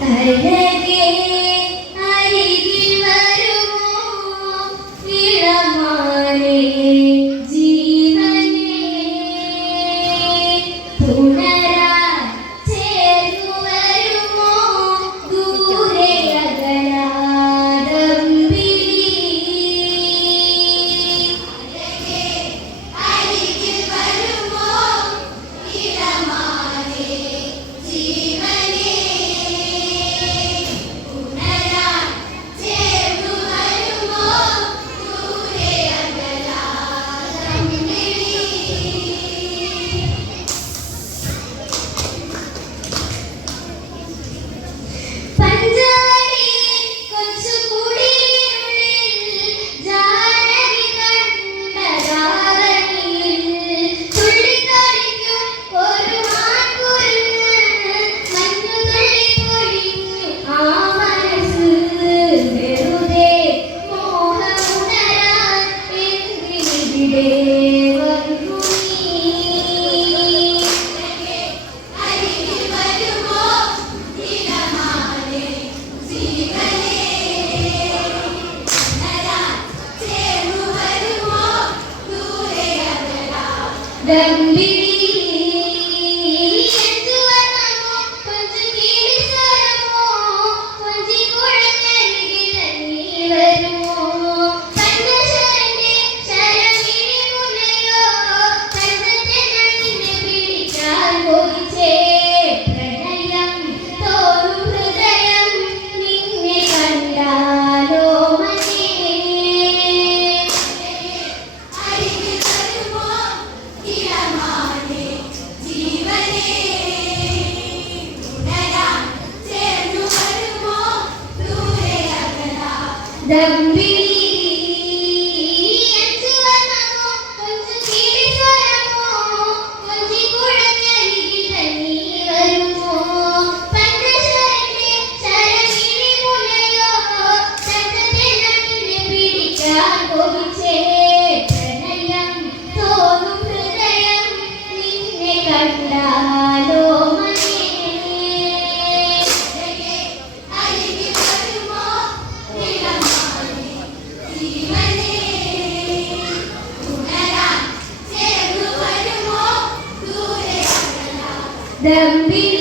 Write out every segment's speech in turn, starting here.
哎 then ദമ്പിൽ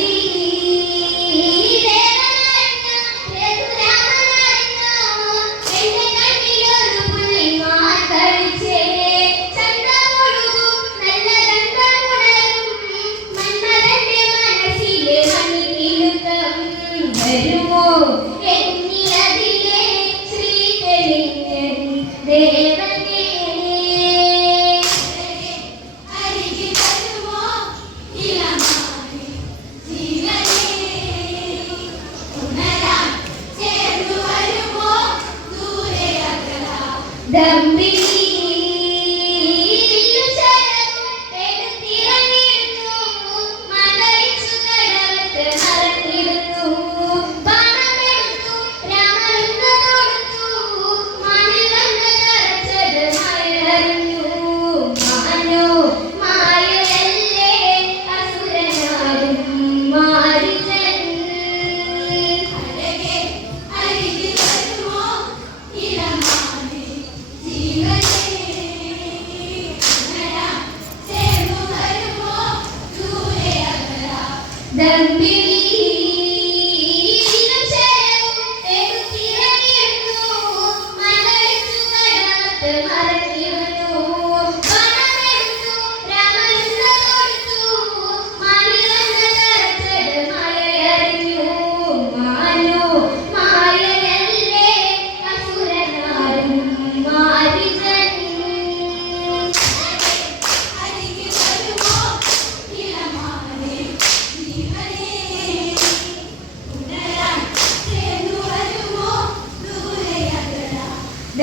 then be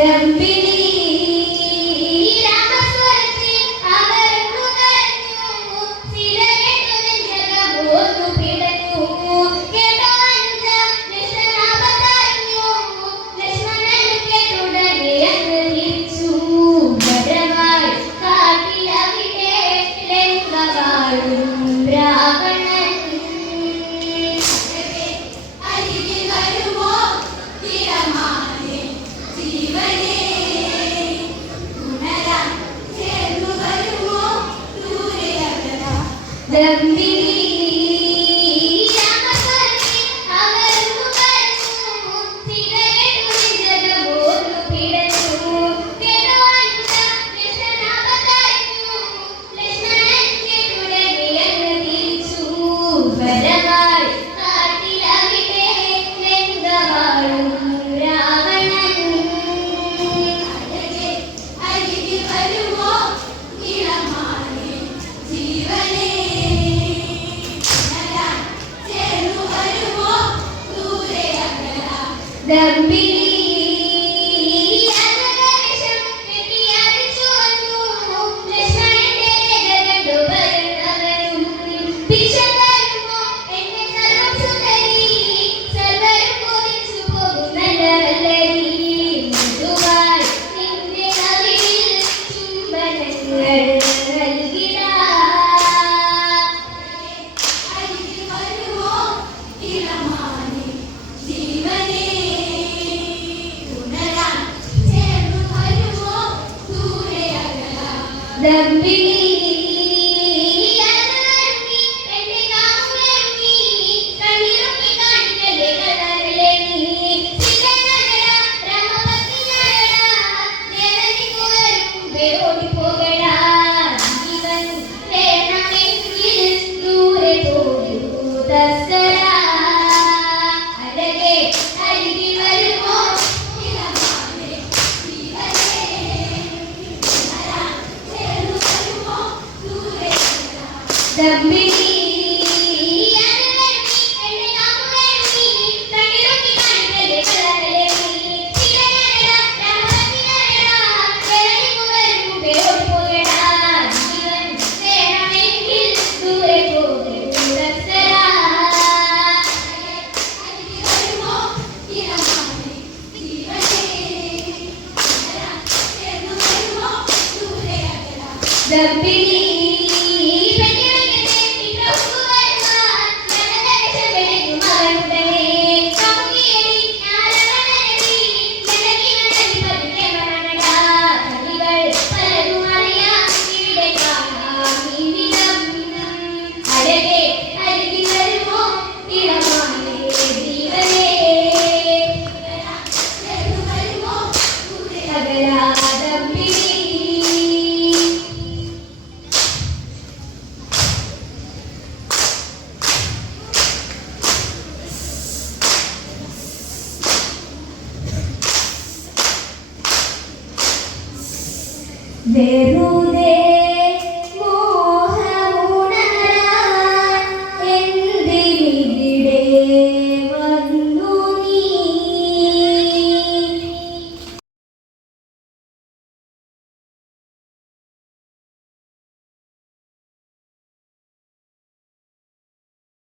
And will be the beginning. The meaning verude